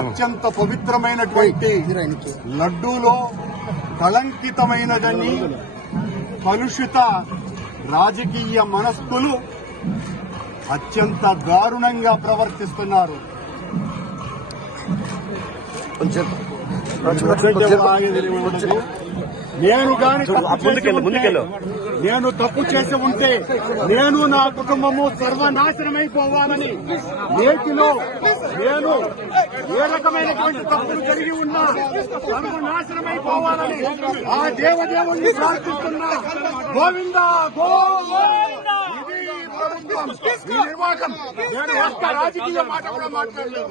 అత్యంత పవిత్రమైనటువంటి లడ్డూలో కళంకితమైనదని కలుషిత రాజకీయ మనస్కులు అత్యంత దారుణంగా ప్రవర్తిస్తున్నారు. నేను గాని నేను తప్పు చేసి ఉంటే నేను నా కుటుంబము సర్వనాశనమైపోవాలని నేటిలో నేను ఏ రకమైనటువంటి తప్పులు కలిగి ఉన్నా సర్వనాశనమైపోవాలని ఆ దేవదేవుణ్ణి ప్రార్థిస్తున్నా గోవింద గోవింద! నిర్వాహకం. నేను ఒక్క రాజకీయ మాట కూడా మాట్లాడలేదు.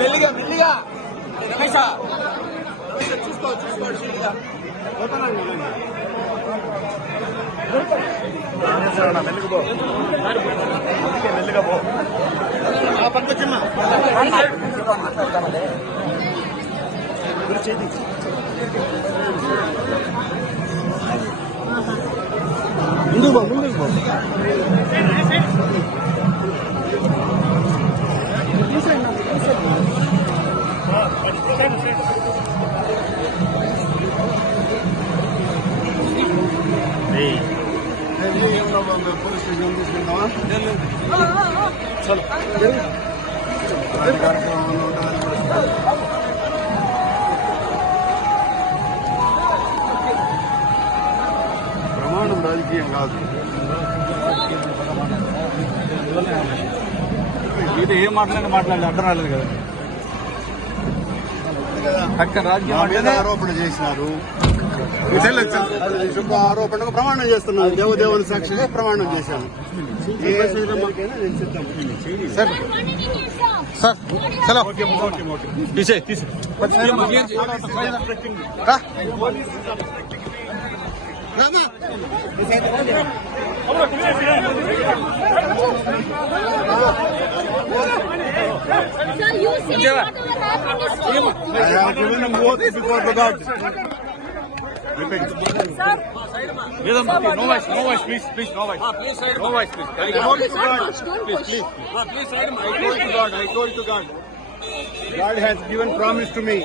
మెల్లిగా మెల్లిగా. రమేష. చూసుకో చూసుకో మెల్లిగా ఆ పక్క చిన్న. ముందుకు పో ముందుకు పో పోలీస్ స్టేషన్ తీసుకెళ్తావా చలో కార్యక్రమంలో రాజకీయం కాదు. ఇది ఏం మాట్లాడి మాట్లాడలేదు అర్థం రాలేదు కదా. ఆరోపణ చేసినారు. ఆరోపణకు ప్రమాణం చేస్తున్నాను దేవదేవుని సాక్షిగా ప్రమాణం చేశాను సార్ సార్ చలో. తీసే తీసే Sir, you say whatever happened is. I have given them oath before the God. Vedam, no voice, no voice, please, please, no voice. Ah, no voice, please. I told to God. Please, please. Ah, I told to God. I told to God. God has given promise to me.